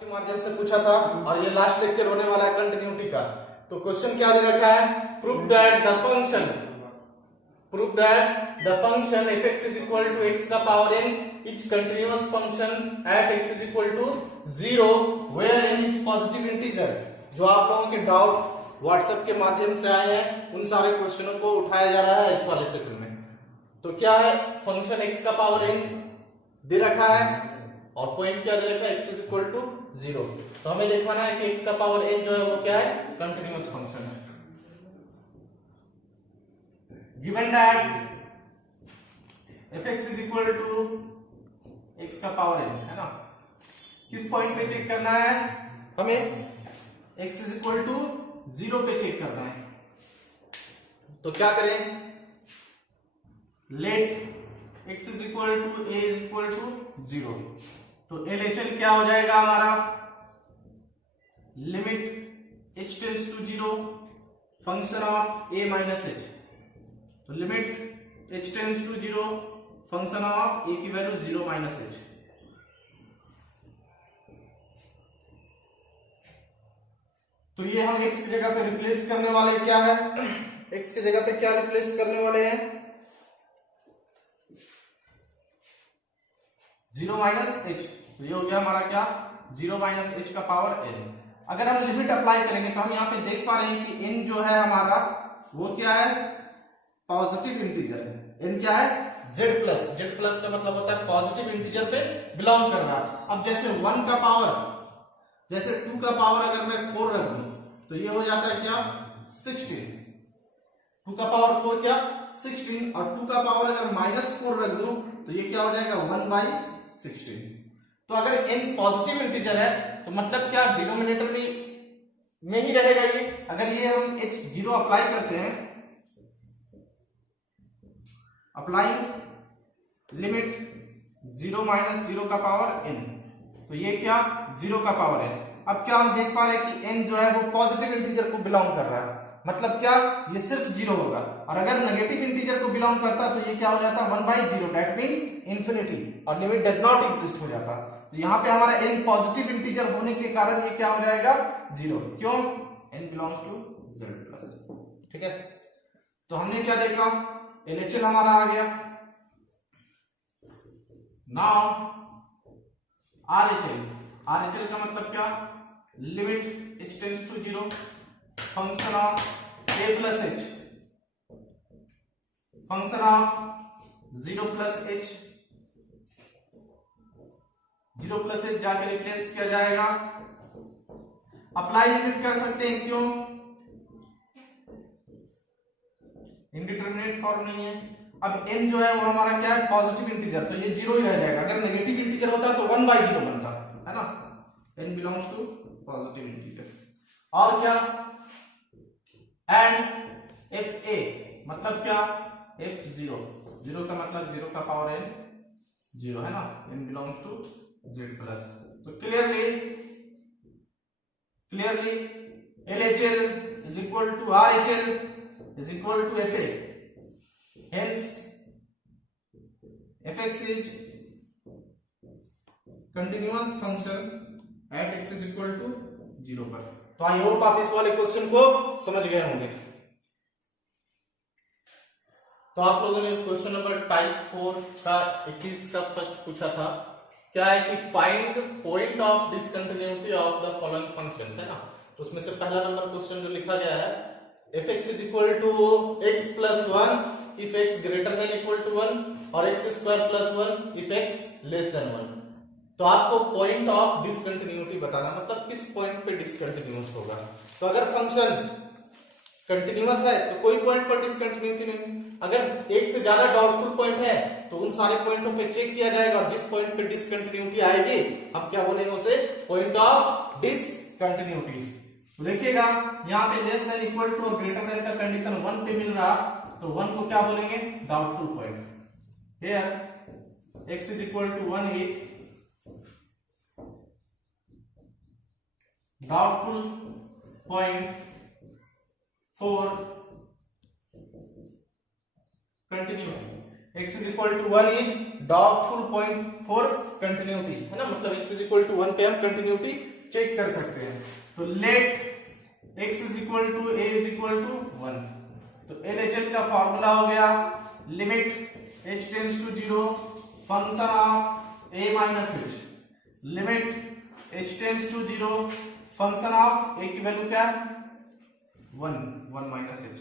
के माध्यम से पूछा था और ये लास्ट लेक्चर होने वाला है कंटिन्यूटी का। तो क्वेश्चन क्या दे रखा है, prove that the function fx is equal to x का power n each continuous function at x is equal to 0 where n is positive integer। जो आप लोगों के डाउट व्हाट्सएप के माध्यम से आए हैं उन सारे क्वेश्चनों को उठाया जा रहा है इस वाले सेशन में। तो क्या है, फंक्शन x का पावर n दे रखा है और पॉइंट क्या दे रखा है, x is equal to 0। तो हमें देखना है कि x का पावर n जो है वो क्या है, कंटिन्यूअस फंक्शन है। Given that fx is equal to x का पावर n है ना, किस पॉइंट पे चेक करना है हमें, x is equal to 0 पे चेक करना है। तो क्या करें, late x is equal to a is equal to 0। तो LHL क्या हो जाएगा हमारा, limit h tends to 0 function of a minus h। तो limit h tends to 0 function of a की वैल्यू 0 माइनस h। तो ये हम x की जगह पे रिप्लेस करने वाले क्या है, x की जगह पे क्या रिप्लेस करने वाले हैं, 0 माइनस h। तो ये हो गया हमारा क्या, 0 माइनस h का पावर n। अगर हम लिमिट अप्लाई करेंगे तो हम यहाँ पे देख पा रहे हैं कि n जो है हमारा वो क्या है, पॉजिटिव इंटीजर है। n क्या है, z प्लस का मतलब होता है पॉजिटिव इंटीजर पे बिलोंग कर रहा है। अब जैसे 1 का पावर, जैसे 2 का पावर अगर मैं 4 रख दूं तो ये हो जाता है क्या, 16। 2 का पावर 4 क्या, 16। और 2 का पावर अगर -4 रख दूं तो ये क्या हो जाएगा, 1/16। तो अगर n पॉजिटिव इंटीजर है तो मतलब क्या, डिनोमिनेटर में ही रहेगा ये। अगर ये हम h0 अप्लाई करते हैं, अप्लाइंग लिमिट 0 माइनस 0 का पावर n, तो ये क्या, 0 का पावर n। अब क्या हम देख पा रहे हैं कि n जो है वो पॉजिटिव इंटीजर को बिलोंग कर रहा है, मतलब क्या, ये सिर्फ 0 होगा। और अगर नेगेटिव इंटीजर को बिलोंग करता तो ये क्या हो जाता, 1/0, दैट मींस इंफिनिटी, और लिमिट डज नॉट एग्जिस्ट हो जाता। तो यहाँ पे हमारा n पॉजिटिव इंटीजर होने के कारण ये क्या हो जाएगा, 0। क्यों, n belongs to z plus. ठीक है, तो हमने क्या देखा, LHL हमारा आ गया। नाउ RHL का मतलब क्या, limit h tends to 0 function of a plus h, function of 0 plus h, 0 plus h जाके रिप्लेस किया जाएगा। अप्लाई लिमिट कर सकते हैं, क्यों, इंडिटरमिनेट फॉर्म नहीं है। अब n जो है वो हमारा क्या है, पॉजिटिव इंटीजर, तो ये 0 ही रह जाएगा। अगर नेगेटिव इंटीजर होता तो 1/0 बनता है ना, n belongs to positive integer. और क्या, एंड fa मतलब क्या, f0, 0 का मतलब 0 का पावर n 0 है ना, n belongs to z plus. तो clearly LHL is equal to RHL is equal to FA, hence fx is continuous function at x is equal to 0 पर। तो आई होप आप इस वाले क्वेश्चन को समझ गए होंगे। तो आप लोगों ने क्वेश्चन नंबर टाइप 4 का 21 का फर्स्ट पूछा था, क्या है कि find point of discontinuity of the following functions, है ना। तो उसमें से पहला नंबर क्वेश्चन जो लिखा गया है, fx is equal to x plus 1 if x greater than equal to 1 और x square plus 1 if x less than 1। तो आपको पॉइंट ऑफ डिसकंटिन्यूटी बताना, मतलब किस पॉइंट पे डिसकंटिन्यूअस होगा। तो अगर फंक्शन कंटिन्यूअस है तो कोई पॉइंट पर डिसकंटिन्यूटी नहीं, अगर एक से ज्यादा डाउटफुल पॉइंट है तो उन सारे पॉइंटों पे चेक किया जाएगा, और जिस पॉइंट पे डिसकंटिन्यूटी आएगी हम क्या बोलेंगे उसे, पॉइंट ऑफ डिसकंटिन्यूटी। तो देखिएगा यहाँ पे लेस देन इक्वल टू और ग्रेटर देन का कंडीशन 1 पे मिल रहा, तो 1 को क्या बोलेंगे, doubtful point. Here x is equal to 1 is doubtful point for continuity. x is equal to 1 is doubtful point for continuity, है ना, मतलब x इज इक्वल टू 1 पे हम कंटिन्यूटी चेक कर सकते हैं। तो let x is equal to a is equal to 1, तो LHS का फॉर्मूला हो गया limit h tends to 0 function of a minus h, limit h tends to 0 function of a की वैल्यू क्या है 1 माइनस h,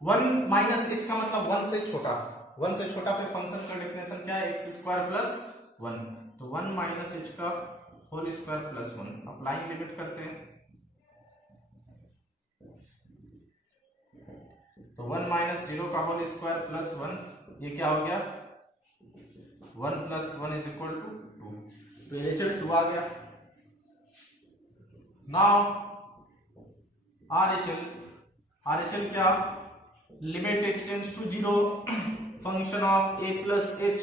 1 माइनस h का मतलब 1 से छोटा, 1 से छोटा पे फंक्शन का डेफिनेशन क्या है x स्क्वायर प्लस 1, तो 1 माइनस h का whole square plus 1, applying limit करते हैं, तो 1 माइनस 0 का होल स्क्वायर प्लस 1, ये क्या हो गया 1 प्लस 1 इज इक्वल टू 2, तो LHS 2 आ गया। नाउ RHL क्या, limit x tends to 0 function of a plus h,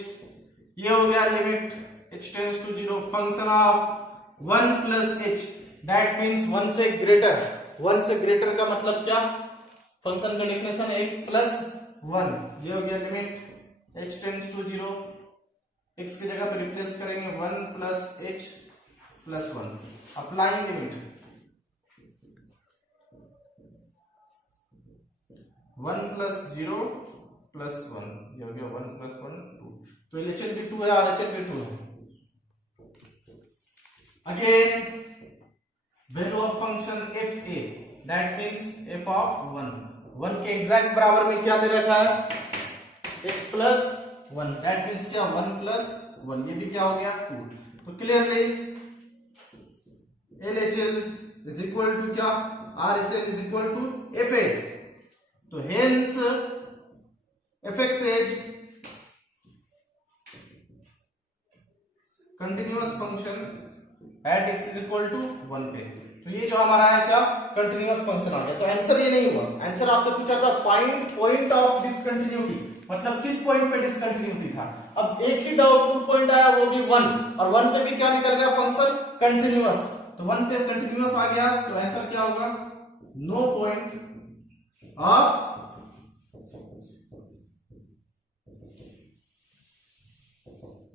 ये हो गया limit h tends to 0 function of 1 plus h, that means 1 से ग्रेटर, 1 से ग्रेटर का मतलब क्या, फंक्शन का डेफिनेशन है x प्लस 1, ये हो गया limit h tends to 0, x की जगह पे रिप्लेस करेंगे 1 plus h plus 1, applying limit 1 plus 0 plus 1, ये हो गया 1 प्लस 1 2, तो LHS भी 2 है, RHS भी 2 है। Again value of function fa, that means f of 1 के एग्जैक्ट बराबर में क्या दे रखा है x प्लस 1, दैट मींस क्या 1 प्लस 1, ये भी क्या हो गया 2, तो clearly LHL is equal to क्या, RHL is equal to fa, तो hence fx is continuous function at x is equal to 1 पे, तो ये जो हमारा है क्या कंटिन्यूअस फंक्शन आ गया। तो आंसर ये नहीं हुआ, आंसर आपसे पूछा था फाइंड पॉइंट ऑफ डिसकंटिन्यूटी, मतलब किस पॉइंट पे डिसकंटिन्यूटी था। अब एक ही डाउटफुल पॉइंट आया वो भी 1, और 1 पे भी क्या निकल गया फंक्शन कंटिन्यूअस, तो 1 पे कंटिन्यूअस आ गया, तो आंसर क्या होगा नो पॉइंट ऑफ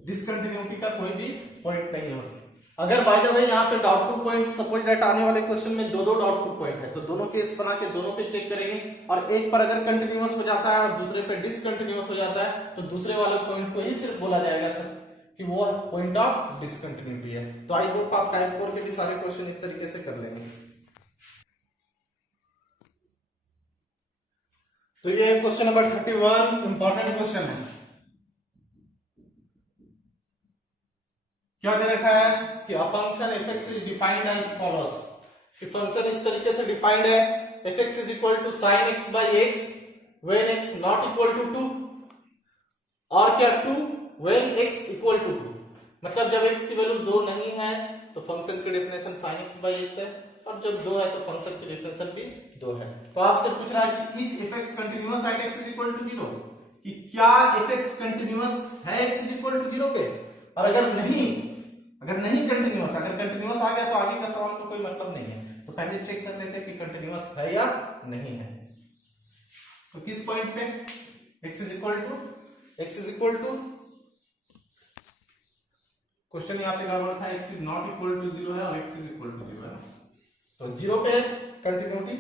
डिसकंटिन्यूटी का कोई भी पॉइंट नहीं होगा। अगर बाय द वे यहाँ पे डाउटफुल पॉइंट सपोज दैट आने वाले क्वेश्चन में दो डाउटफुल पॉइंट है, तो दोनों केस बना के दोनों पे चेक करेंगे, और एक पर अगर कंटिन्यूअस हो जाता है और दूसरे पे डिसकंटिन्यूअस हो जाता है, तो दूसरे वाले पॉइंट को ही सिर्फ बोला जाएगा सर कि वो पॉइंट ऑफ डिसकंटिन्यूटी है। तो आई होप आप टाइप 4 के भी सारे क्वेश्चन इस तरीके से कर लेंगे। तो ये क्वेश्चन नंबर 31 इंपॉर्टेंट क्वेश्चन है। क्या दे रखा है कि a function fx is defined as follows, कि फंक्शन इस तरीके से डिफाइंड है fx is equal to sin x by x when x not equal to 2, और क्या 2 when x इक्वल टू 2, मतलब जब x की वैल्यू 2 नहीं है तो फंक्शन की definition sin x by x है, और जब 2 है तो फंक्शन की डेफिनेशन भी 2 है। तो आपसे पूछ रहा है कि is fx continuous at x is equal to 0, कि क्या fx कंटिन्यूअस है x इज इक्वल टू 0 पे, और अगर नहीं कंटिन्यूअस, अगर कंटिन्यूअस आ गया तो आगे का सवाल तो कोई मतलब नहीं है, तो पहले चेक कर लेते हैं कि कंटिन्यूअस है या नहीं है। तो किस पॉइंट पे x is equal to question यहाँ पे गड़बड़ था, x is not equal to 0 है और x इज इक्वल टू 0 है, तो 0 पे कंटिन्यूटी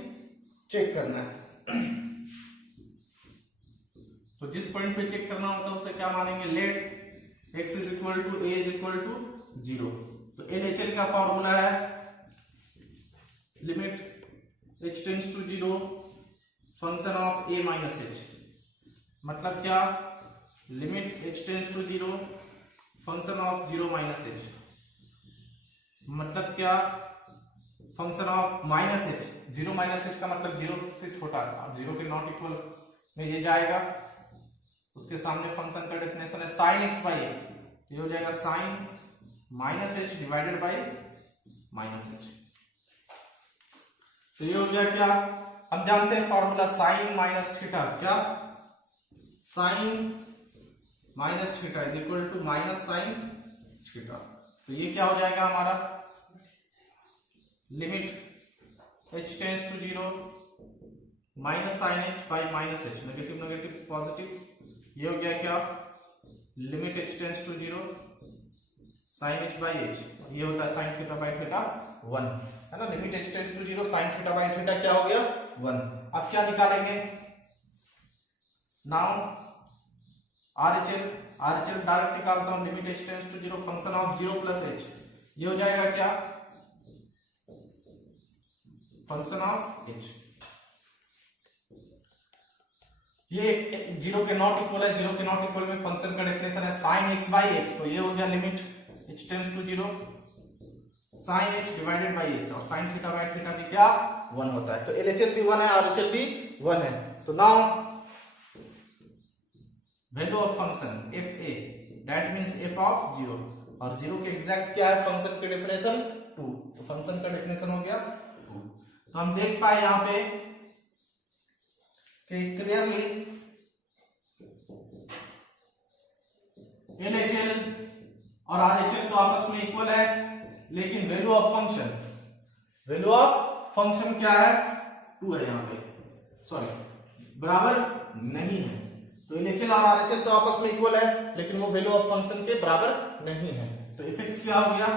चेक करना है। तो जिस पॉइंट पे चेक करना होता है उसे क्या मानेंगे, let x is equal to a is equal to 0, तो LHL का फॉर्मूला है limit h tends to 0 function of a minus h, मतलब क्या limit h tends to 0 function of 0 minus h, मतलब क्या function of minus h, 0 minus h का मतलब 0 से छोटा, 0 के नॉट इक्वल में ये जाएगा, उसके सामने फंक्शन का डेफिनेशन है sin x by x, ये हो जाएगा sin minus h divided by minus h, तो ये हो गया क्या, हम जानते हैं फॉर्मूला sin माइनस थीटा, क्या sin minus theta is equal to minus sine theta, तो ये क्या हो जाएगा हमारा limit h tends to 0 minus sine h by minus h, negative negative positive, ये हो गया क्या limit h tends to 0 sine h by h, ये होता है साइन थीटा बाई थीटा 1 है ना, limit h tends to 0 sine theta by theta क्या हो गया 1। अब क्या निकालेंगे नाउ आरएचएल, आरएचएल डायरेक्ट निकालता हूं, limit h tends to 0 function of 0 plus h, ये हो जाएगा क्या फंक्शन ऑफ एच, ये 0 के नॉट इक्वल है, 0 के नॉट इक्वल में फंक्शन का डेफिनेशन है साइन एक्स बाई एक्स, तो ये हो गया limit h tends to 0 sine h divided by h, और साइन थीटा बाई थीटा भी क्या 1 होता है, तो एलएचएल भी 1 है आरएचएल भी 1 है। तो now value of function F A that means F of 0, और 0 के एग्जैक्ट क्या है फंक्शन के डेफिनेशन 2, तो फंक्शन का डेफिनेशन हो गया 2। तो हम देख पाए यहां पे कि क्लियरली एलएचएल और आरएचएल तो आपस में इक्वल है, लेकिन वैल्यू ऑफ फंक्शन क्या है 2 है यहां पे, सॉरी बराबर नहीं है, तो एलएचएल और आरएचएल तो आपस में इक्वल है, लेकिन वो वैल्यू ऑफ फंक्शन के बराबर नहीं है। तो एफएक्स क्या हो गया,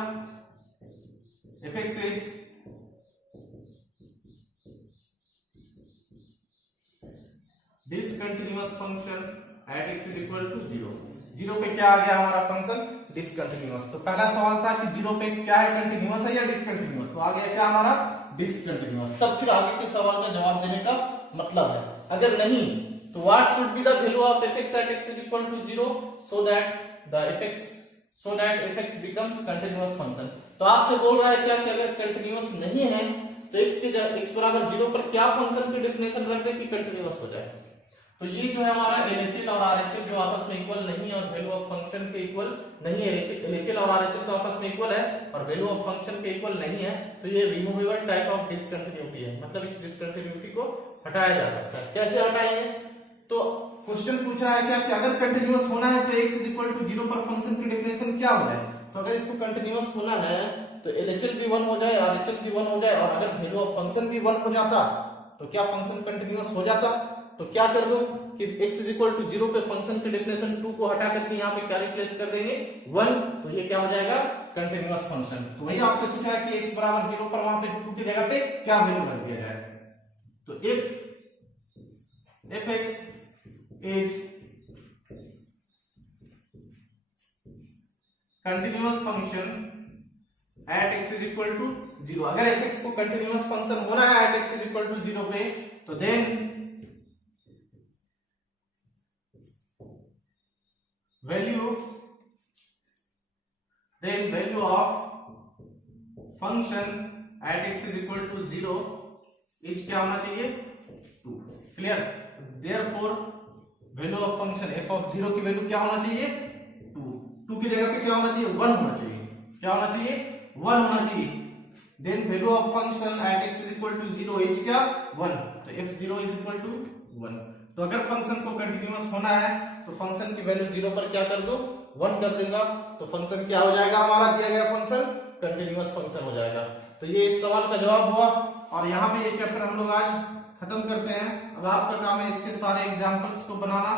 f x is discontinuous function at x is equal to 0, 0 पे क्या आ गया हमारा फंक्शन डिसकंटिन्यूअस। तो पहला सवाल था कि 0 पे क्या है कंटिन्यूअस है या डिसकंटिन्यूअस, तो आ गया क्या हमारा डिसकंटिन्यूअस। तब फिर आगे के सवाल का जवाब देने का मतलब है, अगर नहीं तो what should be the value of fx at x is equal to 0 so that fx becomes continuous function. तो आपसे बोल रहा है क्या कि अगर कंटिन्यूअस नहीं है तो x बराबर 0 पर क्या फंक्शन की डेफिनेशन रख दे कि कंटिन्यूअस हो जाए। तो ये जो है हमारा एलएचएल और आरएचएल जो आपस में इक्वल नहीं है और वैल्यू ऑफ फंक्शन के इक्वल नहीं है, एलएचएल और आरएचएल तो आपस में इक्वल है और वैल्यू ऑफ फंक्शन के इक्वल नहीं है, तो ये रिमूवेबल टाइप ऑफ डिसकंटिन्यूटी है, मतलब इस डिसकंटिन्यूटी को हटाया जा सकता है। कैसे हटाएंगे, तो क्वेश्चन पूछा है क्या कि अगर कंटिन्यूअस होना है तो x इज इक्वल टू 0 पर फंक्शन की डेफिनेशन क्या हो जाए, तो अगर इसको कंटिन्यूअस होना है तो एलएचएल भी 1 हो जाए, आरएचएल भी 1 हो जाए, और अगर वैल्यू ऑफ फंक्शन भी 1 हो जाता तो क्या फंक्शन कंटिन्यूअस हो जाता। तो क्या कर दूं कि x इज इक्वल टू 0 पे फंक्शन के डेफिनेशन 2 को हटा करके यहाँ पे क्या रिप्लेस कर देंगे 1, तो ये क्या हो जाएगा कंटिन्यूअस फंक्शन। तो वही आपसे पूछा है कि x बराबर 0 पर वहां पे 2 की जगह पे क्या वैल्यू रख दिया जाए। तो if fx is continuous function at x is equal to 0, अगर fx को continuous function होना है at x is equal to 0 पे, तो then value of function at x is equal to 0 is क्या होना चाहिए 2, clear. Therefore value of function f of 0 की वैल्यू क्या होना चाहिए 2 की जगह पे क्या होना चाहिए 1 होना चाहिए, क्या होना चाहिए 1 होना चाहिए। Then value of function at x is equal to 0 is क्या 1, तो f0 इज इक्वल टू 1। तो अगर फंक्शन को कंटिन्यूअस होना है तो फंक्शन की वैल्यू 0 पर क्या कर दो 1 कर देगा, तो फंक्शन क्या हो जाएगा हमारा दिया गया फंक्शन कंटिन्यूअस फंक्शन हो जाएगा। तो ये इस सवाल का जवाब हुआ, और यहाँ पे ये चैप्टर हम लोग आज खत्म करते हैं। अब आपका काम है इसके सारे एग्जांपल्स को बनाना,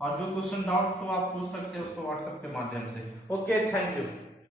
और जो क्वेश्चन डाउट हो आप पूछ सकते हैं उसको व्हाट्सएप के माध्यम से। Okay, thank you.